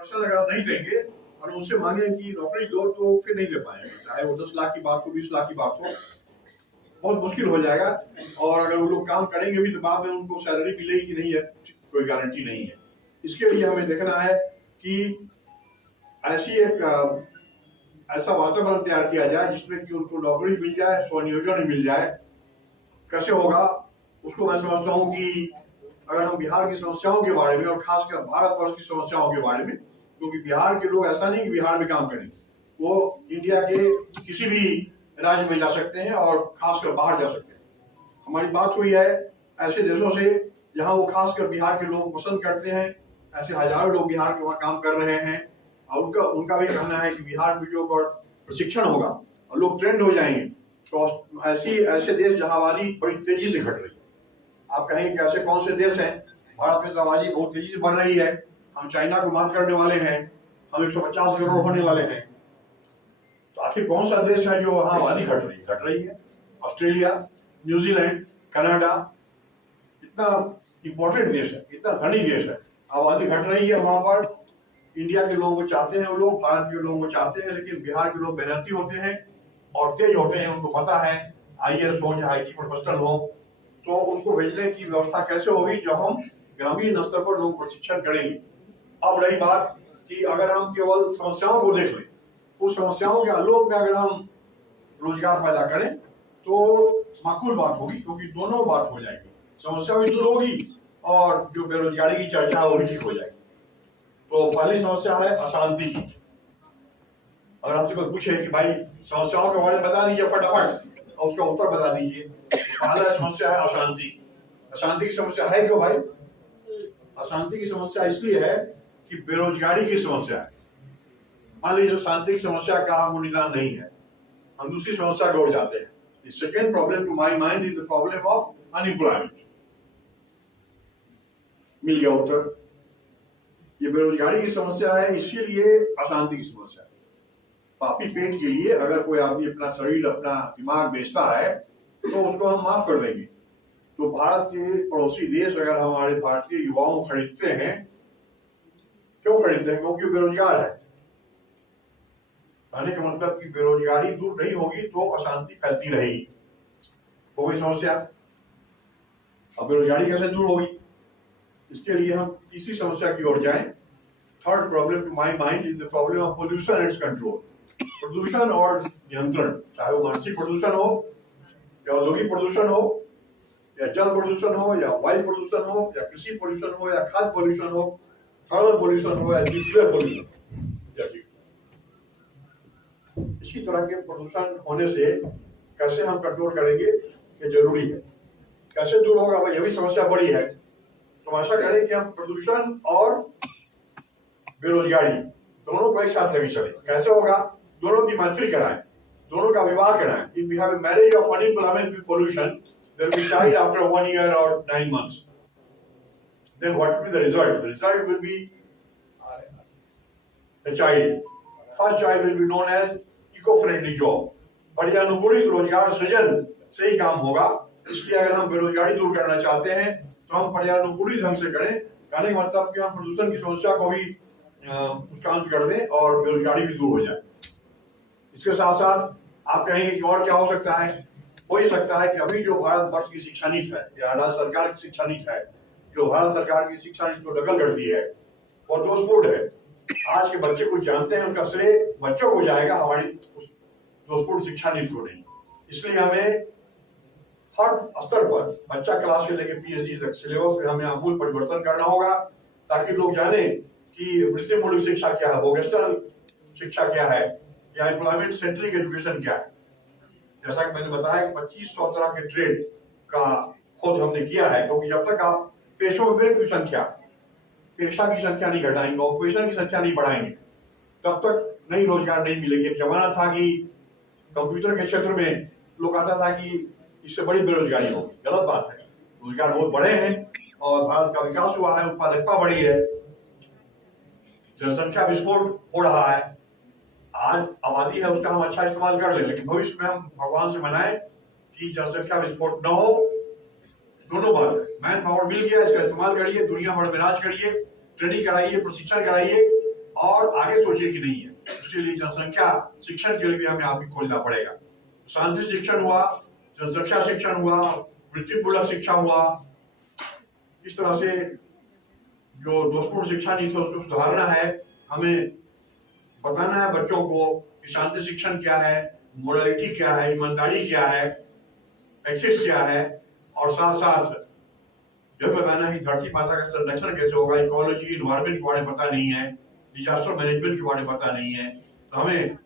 Person अगर नहीं देंगे और उनसे मांगे कि नौकरी दो तो फिर नहीं दे पाएंगे, चाहे वो 10 लाख की बात हो 20 लाख की बात हो, बहुत मुश्किल हो जाएगा। और अगर वो लोग काम करेंगे भी तो बाद में उनको सैलरी मिलेगी कि नहीं है कोई गारंटी नहीं है। इसके लिए हमें देखना है कि ऐसी एक ऐसा वातावरण तैयार किया जाए जिसमें कि उनको नौकरी मिल जाए, स्वनियोजन मिल जाए। कैसे होगा उसको मैं समझता हूँ कि अगर हम बिहार की समस्याओं के बारे में और खासकर भारतवर्ष की समस्याओं के बारे में, क्योंकि बिहार के लोग ऐसा नहीं कि बिहार में काम करेंगे, वो इंडिया के किसी भी राज्य में जा सकते हैं और खासकर बाहर जा सकते हैं। हमारी बात हुई है ऐसे देशों से जहां वो खासकर बिहार के लोग पसंद करते हैं, ऐसे हजारों लोग बिहार के वहां काम कर रहे हैं और उनका भी कहना है कि बिहार में जो प्रशिक्षण होगा और लोग ट्रेंड हो जाएंगे तो ऐसे देश जहां आबादी बड़ी तेजी से घट रही है। आप कहेंगे कि ऐसे कौन से देश हैं? भारत में आबादी बहुत तेजी से बढ़ रही है, हम चाइना को मात करने वाले हैं, हम 150 करोड़ होने वाले हैं। तो आखिर कौन सा देश है जो वहां आबादी घट रही है? ऑस्ट्रेलिया, न्यूजीलैंड, कनाडा, कितना इंपॉर्टेंट देश है, कितना धनी देश है, आबादी घट रही है वहां पर। इंडिया के लोग वो चाहते हैं, वो लोग भारत के लोग वो चाहते हैं, लेकिन बिहार के लोग मेहनती होते हैं और तेज होते हैं, उनको पता है IAS हो या IT प्रोफेशनल हो, तो उनको भेजने की व्यवस्था कैसे होगी जब हम ग्रामीण स्तर पर लोग प्रशिक्षण करेंगे। अब रही बात कि अगर हम केवल समस्याओं को देख लें, उस समस्याओं के आलोक में अगर हम रोजगार पैदा करें तो माकूल बात होगी, क्योंकि दोनों बात हो जाएगी, समस्या भी दूर होगी और जो बेरोजगारी की चर्चा है वो भी ठीक हो जाएगी। तो पहली समस्या है अशांति की। अगर आपसे कोई पूछे कि भाई समस्याओं के बारे में बता दीजिए फटाफट और उसका उत्तर बता दीजिए, पहला समस्या है अशांति। अशांति की समस्या है क्यों भाई? अशांति की समस्या इसलिए है कि बेरोजगारी की समस्या है। मान लीजिए शांति की समस्या का हम निदान नहीं है, हम दूसरी समस्या को ओर जाते हैं। The second problem to my mind is the problem of unemployment. मिल गया उत्तर। ये बेरोजगारी की समस्या है, इसीलिए अशांति की समस्या है। पापी पेट के लिए अगर कोई आदमी अपना शरीर अपना दिमाग बेचता है तो उसको हम माफ कर देंगे। तो भारत के पड़ोसी देश अगर हमारे भारतीय युवाओं को खरीदते हैं, क्यों खरीदते हैं? क्योंकि बेरोजगार है। कहने का मतलब कि बेरोजगारी दूर नहीं होगी तो अशांति फैलती रहेगी। हो गई समस्या। अब बेरोजगारी कैसे दूर होगी? इसके लिए हम तीसरी समस्या की ओर जाएं। Third problem to my mind is the problem of pollution and its control. प्रदूषण और नियंत्रण, चाहे वो मानसिक प्रदूषण हो या औद्योगिक प्रदूषण हो या जल प्रदूषण हो या वायु प्रदूषण हो या कृषि प्रदूषण हो या खाद्य प्रदूषण हो, थर्मल प्रदूषण हो या न्यूक्लियर प्रदूषण। इसी तरह के प्रदूषण होने से कैसे हम कंट्रोल करेंगे ये जरूरी है। कैसे दूर होगा भाई, यह भी समस्या बड़ी है। तो ऐसा करें कि हम प्रदूषण और बेरोजगारी दोनों को एक साथ लेके चले। कैसे होगा? दोनों की मैत्री कराएं, दोनों का विवाह कराएं। If we have a marriage of unemployment with pollution, there will be child after 1 year or 9 months. Then what will be the result? The result will be a child. First child will be known as eco friendly job. पर्यानुकूलित रोजगार सृजन से ही काम होगा। इसलिए अगर हम बेरोजगारी दूर करना चाहते हैं तो हम पर्यानुकूलित ढंग से करें। कहने का मतलब कि हम प्रदूषण की समस्या को भी उसका अंत कर दें और बेरोजगारी भी दूर हो जाए। इसके साथ साथ आप कहेंगे कि और क्या हो सकता है? हो ही सकता है कि अभी जो भारत वर्ष की शिक्षा नीति है या राज्य सरकार की शिक्षा नीति है, जो भारत सरकार की शिक्षा नीति को दखल कर दी है और दोषपूर्ण है। आज के बच्चे कुछ जानते हैं, उसका श्रेय बच्चों को जाएगा, हमारी दोषपूर्ण शिक्षा नीति को नहीं। इसलिए हमें हर स्तर पर बच्चा क्लास से लेकर PhD तक सिलेबस में हमें आमूल परिवर्तन करना होगा ताकि लोग जाने कि वृत्तिमूलक शिक्षा क्या है, वोकेशनल शिक्षा क्या है या एम्प्लॉयमेंट सेंट्रिक एजुकेशन क्या है। जैसा कि मैंने बताया कि 2500 तरह के ट्रेड का खोज हमने किया है, क्योंकि जब तक आप पेशों में पेशा की संख्या नहीं घटाएंगे, ऑक्यूपेशन की संख्या नहीं बढ़ाएंगे, तब तक नई रोजगार नहीं मिलेगी। जमाना था कि कंप्यूटर के क्षेत्र में लोग आता था कि इससे बड़ी बेरोजगारी होगी। गलत बात है, रोजगार बहुत बड़े हैं और भारत का विकास हुआ है, उत्पादकता बढ़ी है, जनसंख्या विस्फोट हो रहा है। आज आबादी है उसका हम अच्छा इस्तेमाल कर ले, लेकिन भविष्य में हम भगवान से मनाएं कि जनसंख्या विस्फोट न हो। दोनों बात है। मैन पावर मिल गया, इसका इस्तेमाल करिए, दुनिया भर में राज करिए, ट्रेनिंग कराइए, प्रशिक्षण कराइए और आगे सोचे कि नहीं है। उसके लिए जनसंख्या शिक्षण के लिए भी हमें आप ही खोलना पड़ेगा। शांति शिक्षण हुआ, जनसंख्या शिक्षण हुआ, वृत्तिमूलक शिक्षा हुआ, इस तरह से जो दोषपूर्ण शिक्षा नीति है उसको सुधारना है। हमें बताना है बच्चों को कि शांति शिक्षण क्या है, मोरालिटी क्या है, ईमानदारी क्या है, एथिक्स क्या है, और साथ साथ यह बताना है कि धरती माता का संरक्षण कैसे होगा। इकोलॉजी, इन्वायरमेंट के बारे में पता नहीं है, डिजास्टर मैनेजमेंट के बारे में पता नहीं है, तो हमें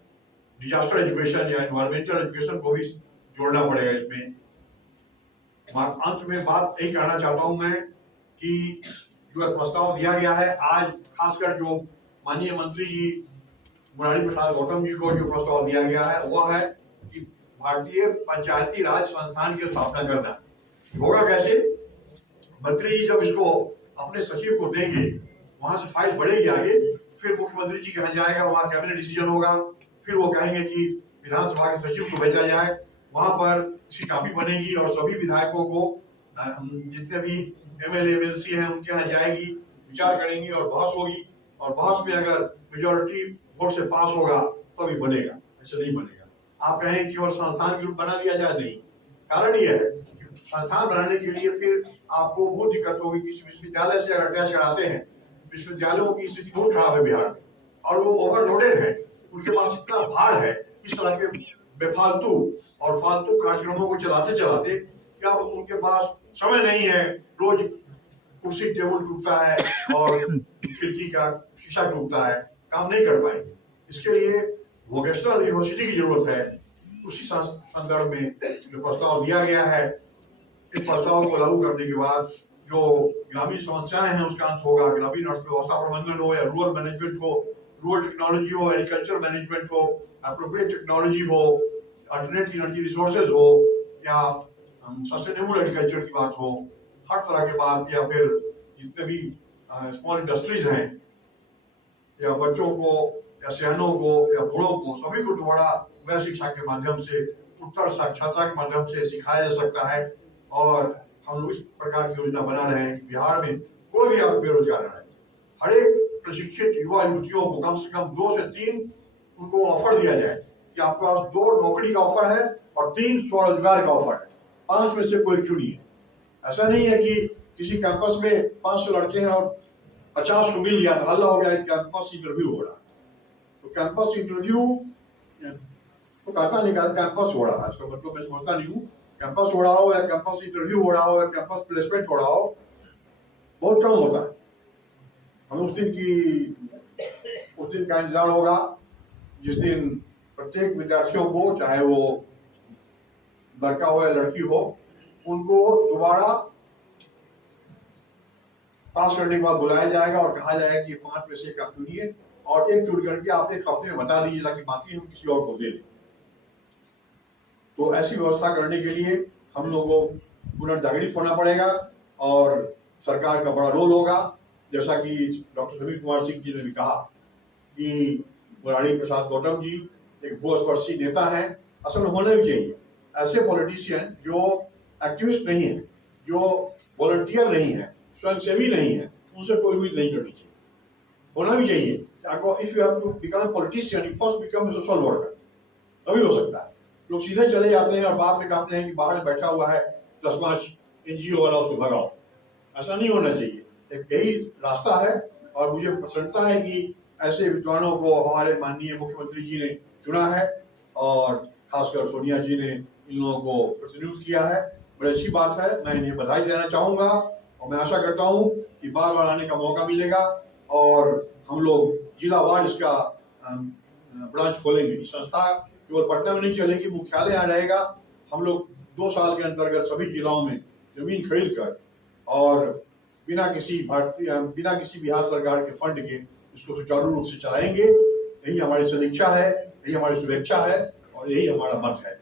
डिजास्टर एजुकेशन या इन्वायरमेंटल एजुकेशन को भी जोड़ना पड़ेगा इसमें। अंत में बात यही कहना चाहता हूं मैं कि जो प्रस्ताव दिया गया है आज, खासकर जो माननीय मंत्री जी मुरारी प्रसाद गौतम जी को जो प्रस्ताव दिया गया है वह है कि भारतीय पंचायती राज संस्थान की स्थापना करना। होगा कैसे? मंत्री जी जब इसको अपने सचिव को देंगे, वहां से फाइल बढ़ेगी आगे, फिर मुख्यमंत्री जी के यहाँ जाएगा, वहां कैबिनेट डिसीजन होगा, फिर वो कहेंगे कि विधानसभा के सचिव को भेजा जाए, वहां पर इसकी कॉपी बनेगी और सभी विधायकों को जितने भी एमएलए एमएलसी हैं उनके यहाँ जाएगी, विचार करेंगी और बहस होगी, और बहस में अगर मेजोरिटी वोट से पास होगा तभी बनेगा, ऐसे नहीं बनेगा। आप कहें कि और संस्थान के रूप बना दिया जाए, नहीं। कारण यह है कि संस्थान बनाने के लिए फिर आपको बहुत दिक्कत होगी। किसी विश्वविद्यालय से अगर अटैच कराते हैं, विश्वविद्यालयों की स्थिति बहुत खराब है बिहार में, और वो ओवरलोडेड है, उनके पास इतना भार है इस तरह के बेफालतू और फालतू कार्यक्रमों को चलाते चलाते कि अब उनके पास समय नहीं है। रोज कुर्सी टेबल टूटता है और खिड़की का शीशा टूटता है, काम नहीं कर पाएंगे। इसके लिए वोकेशनल यूनिवर्सिटी की जरूरत है। उसी संदर्भ में जो प्रस्ताव दिया गया है, इस प्रस्ताव को लागू करने के बाद जो ग्रामीण समस्याएं हैं उसका अंत होगा। ग्रामीण अर्थव्यवस्था प्रबंधन हो या रूरल मैनेजमेंट हो, रूरल टेक्नोलॉजी हो, एग्रीकल्चर मैनेजमेंट हो, एप्रोप्रिएट टेक्नोलॉजी हो, अल्टरनेट एनर्जी रिसोर्सेज हो, या सस्टेनेबल एग्रीकल्चर की बात हो, हर तरह के बात, या फिर जितने भी स्मॉल इंडस्ट्रीज हैं, या बच्चों को या सियानों को या बूढ़ों को, सभी को दोबारा वह शिक्षा के माध्यम से, उत्तर साक्षरता के माध्यम से सिखाया जा सकता है। और हम लोग इस प्रकार की योजना बना रहे हैं कि बिहार में कोई भी आप बेरोजगार न रहे, हर एक प्रशिक्षित युवा युवतियों को कम से कम 2 से 3 उनको ऑफर दिया जाए कि आपके पास 2 नौकरी का ऑफर है और 3 स्वरोजगार का ऑफर है, 5 में से कोई चुनिए। ऐसा नहीं है कि किसी कैंपस में 500 लड़के हैं और 50 को मिल गया, हल्ला हो गया, कैंपस इंटरव्यू हो रहा है। तो कैंपस इंटरव्यू तो कहता नहीं, कैंपस हो रहा है, इसका मतलब मैं समझता नहीं हूँ। कैंपस हो रहा हो या कैंपस इंटरव्यू हो रहा हो या कैंपस प्लेसमेंट हो रहा हो, बहुत कम होता है। हमें उस दिन का इंतजार होगा जिस दिन प्रत्येक विद्यार्थियों को, चाहे वो लड़का हो या लड़की हो, उनको दोबारा पास करने के बाद बुलाया जाएगा और कहा जाएगा कि 5 में से एक आप चुनिए, और एक चुन करके आप एक हफ्ते में बता दीजिए ताकि बाकी हम किसी और को दे दें। तो ऐसी व्यवस्था करने के लिए हम लोगों को पुनर्जागृत होना पड़ेगा और सरकार का बड़ा रोल होगा। जैसा कि डॉक्टर समीर कुमार सिंह जी ने भी कहा कि मुरारी प्रसाद गौतम जी एक बहुस्पर्शी नेता है, असल में होने भी चाहिए। ऐसे पॉलिटिशियन जो एक्टिविस्ट नहीं है, जो वॉलंटियर नहीं है, स्वयंसेवी नहीं है, उनसे कोई उम्मीद नहीं करनी चाहिए, होना भी चाहिए। If you have to become a politician, you first become a social worker, तभी हो सकता है। लोग सीधे चले जाते हैं और बाद में कहते हैं कि बाहर में बैठा हुआ है 10-5 NGO वाला, उसको भगाओ। ऐसा नहीं होना चाहिए। एक यही रास्ता है, और मुझे प्रसन्नता है कि ऐसे विद्वानों को हमारे माननीय मुख्यमंत्री जी ने चुना है, और खासकर सोनिया जी ने इन लोगों को प्रतिनियुक्त किया है। बड़ी अच्छी बात है, मैं इन्हें बधाई देना चाहूँगा, और मैं आशा करता हूँ कि बार बार आने का मौका मिलेगा और हम लोग जिलावार इसका ब्रांच खोलेंगे। संस्था केवल पटना में नहीं चलेगी, मुख्यालय यहाँ रहेगा। हम लोग 2 साल के अंतर्गत सभी जिलाओं में जमीन खरीद कर और बिना किसी बिहार सरकार के फंड के इसको सुचारू रूप से चलाएंगे। यही हमारी सदिच्छा है, यही हमारी शुभेच्छा है, और यही हमारा मत है।